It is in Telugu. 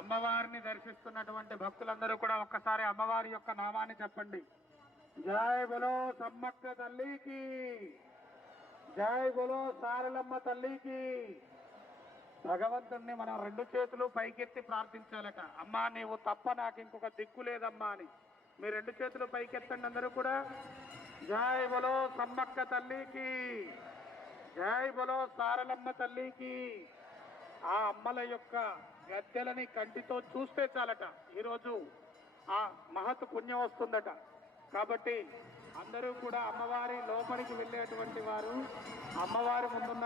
అమ్మవారిని దర్శిస్తున్నటువంటి భక్తులందరూ కూడా ఒక్కసారి అమ్మవారి యొక్క నామాన్ని చెప్పండి. జై బలో సమ్మక్క తల్లికి, జై బలో సారలమ్మ తల్లికి. భగవంతుణ్ణి మనం రెండు చేతులు పైకెత్తి ప్రార్థించాలట. అమ్మా నీవు తప్ప నాకు ఇంకొక దిక్కు లేదమ్మా అని. మీ రెండు చేతులు పైకెత్తండి అందరూ కూడా. జై బలో సమ్మక్క తల్లికి, జై బలో సారలమ్మ తల్లికి. ఆ అమ్మల యొక్క గద్దెలని కంటితో చూస్తే చాలట ఈరోజు ఆ మహత్ పుణ్యం వస్తుందట. కాబట్టి అందరూ కూడా అమ్మవారి లోపలికి వెళ్ళేటువంటి వారు అమ్మవారి ముందున్న